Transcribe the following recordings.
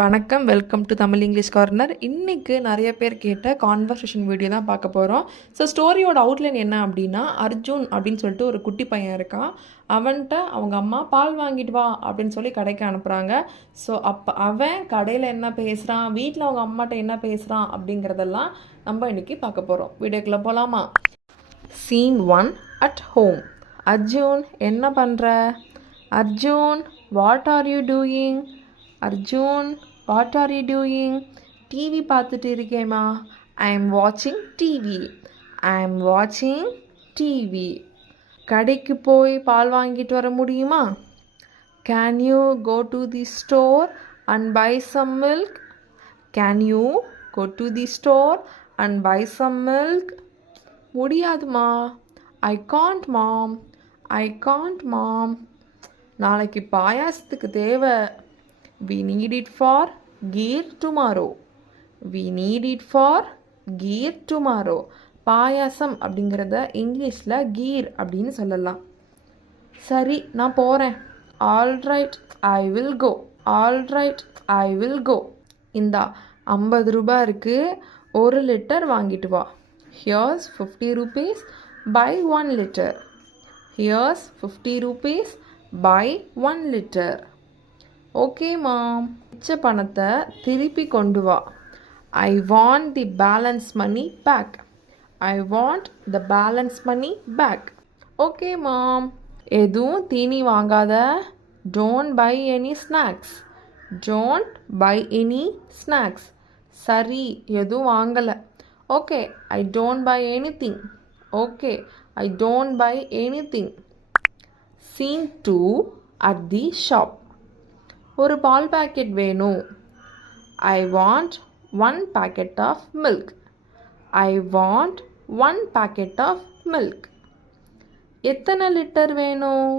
வணக்கம், welcome to Tamil English corner. இன்றைக்கி நிறைய பேர் கேட்ட கான்வர்சேஷன் வீடியோ தான் பார்க்க போகிறோம். ஸோ ஸ்டோரியோட அவுட்லைன் என்ன அப்படின்னா, அர்ஜுன் அப்படின்னு சொல்லிட்டு ஒரு குட்டி பையன் இருக்கான். அவன்கிட்ட அவங்க அம்மா பால் வாங்கிட்டு வா அப்படின்னு சொல்லி கடைக்கு அனுப்புகிறாங்க. ஸோ அப்போ அவன் கடையில் என்ன பேசுகிறான், வீட்டில் அவங்க அம்மாட்ட என்ன பேசுகிறான் அப்படிங்கிறதெல்லாம் நம்ம இன்றைக்கி பார்க்க போகிறோம். வீடியோக்குள்ளே போகலாமா? Scene 1 at home. அர்ஜுன், என்ன பண்ணுற? Arjun, what are you doing? Arjun, what are you doing? TV பார்த்துட்டு இருக்கேம்மா. ஐ எம் வாட்சிங் டிவி. ஐ எம் வாட்சிங் டிவி. கடைக்கு போய் பால் வாங்கிட்டு வர முடியுமா? Can you go to the store and buy some milk? Can you go to the store and buy some milk? முடியாதுமா. I can't mom. I can't mom. நாளைக்கு பாயாசத்துக்கு தேவை. We need it for gear tomorrow. We need it for gear tomorrow. பாயாசம் அப்படிங்கிறத இங்கிலீஷில் கீர் அப்படின்னு சொல்லலாம். சரி, நான் போகிறேன். All right, I will go. All right, I will go. இந்தா 50 ரூபாய் இருக்குது, 1 லிட்டர் வாங்கிட்டு வா. Here's 50 rupees, buy 1 liter. Here's 50 rupees, buy 1 liter. Okay mom. மிச்ச பணத்தை திருப்பி கொண்டு வா. I want the balance money back. I want the balance money back. Okay mom. எதுவும் தீனி வாங்காத. Don't buy any snacks. Don't buy any snacks. சரி, எதுவும் வாங்கலை. Okay, I don't buy any thing. Okay, I don't buy any thing. Scene 2 at the shop. ஒரு பால் packet வேணும். I want 1 packet of milk. I want 1 packet of milk. எத்தனை litre வேணும்?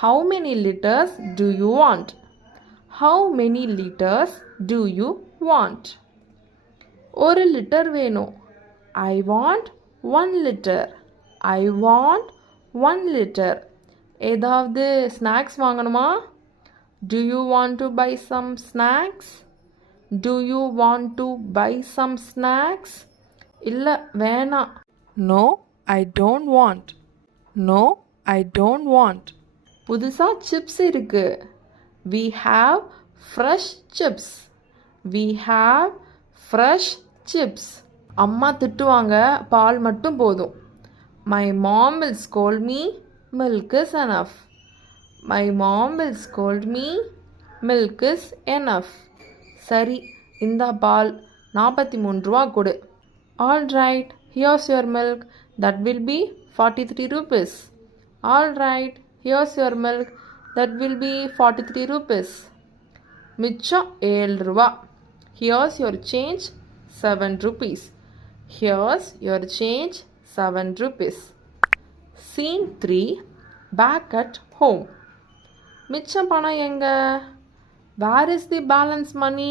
How many liters do you want? How many liters do you want? 1 litre வேணும். I want 1 liter. I want 1 liter. ஏதாவது snacks வாங்கணுமா? Do you want to buy some snacks? Do you want to buy some snacks? இல்லை, வேணாம். No, I don't want. No, I don't want. புதுசாக chips இருக்கு. We have fresh chips. We have fresh chips. அம்மா திட்டுவாங்க, பால் மட்டும் போதும். My mom will scold me, milk is enough. My mom will scold me, milk is enough. சரி, இந்த பால் 43 ரூபா கொடு. All right, here's your milk. That will be 43 rupees. All right, here's your milk. That will be 43 rupees. மிச்சம் 7 ரூபா. Here's your change, 7 rupees. Here's your change, 7 rupees. Scene 3, back at home. மிச்சம் பணம் எங்க? Where is the balance money?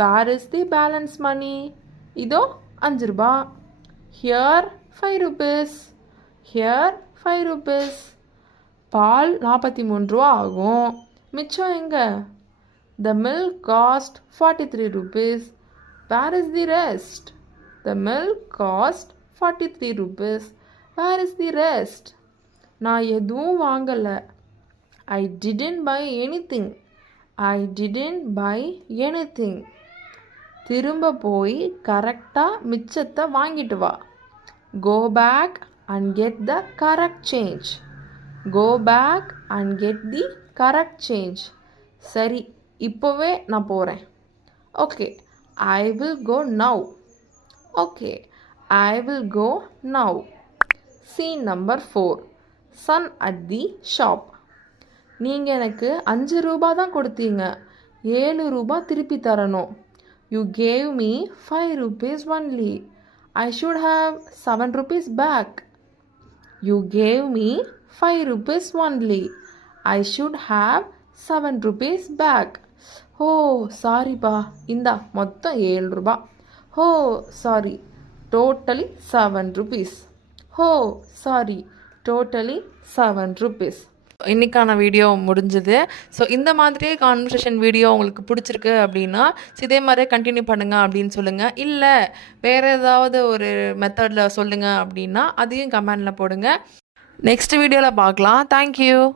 Where is the balance money? இதோ 5 ரூபா. Here 5 rupees. Here 5 rupees. பால் 43 ரூபா ஆகும். மிச்சம் எங்க? The milk cost 43 rupees. Where is the rest? The milk cost 43 rupees. Where is the rest? நான் எதுவும் வாங்கலை. I didn't buy anything. I didn't buy anything. திரும்ப போய் கரெக்டாக மிச்சத்தை வாங்கிட்டு வா. Go back and get the correct change. Go back and get the correct change. சரி, இப்போவே நான் போகிறேன். Okay, I will go now. Okay, I will go now. Scene number 4, son at the shop. நீங்கள் எனக்கு 5 ரூபா தான் கொடுத்தீங்க, 7 ரூபா திருப்பி தரணும். You gave me 5 rupees only. I should have 7 rupees back. You gave me 5 rupees only. I should have 7 rupees back. Oh சாரிப்பா, இந்தா மொத்தம் 7 ரூபா. Oh sorry, totally 7 rupees. Oh sorry, totally 7 rupees. இன்னைக்கான வீடியோ முடிஞ்சுது. ஸோ இந்த மாதிரியே conversation video உங்களுக்கு பிடிச்சிருக்கு அப்படின்னா, இதே மாரியே கன்டின்யூ பண்ணுங்க அப்படின்னு சொல்லுங்க. இல்ல வேற ஏதாவது ஒரு மெத்தட்ல சொல்லுங்க அப்படின்னா, அதையும் கமெண்ட்ல போடுங்க. நெக்ஸ்ட் வீடியோல பார்க்கலாம். Thank you.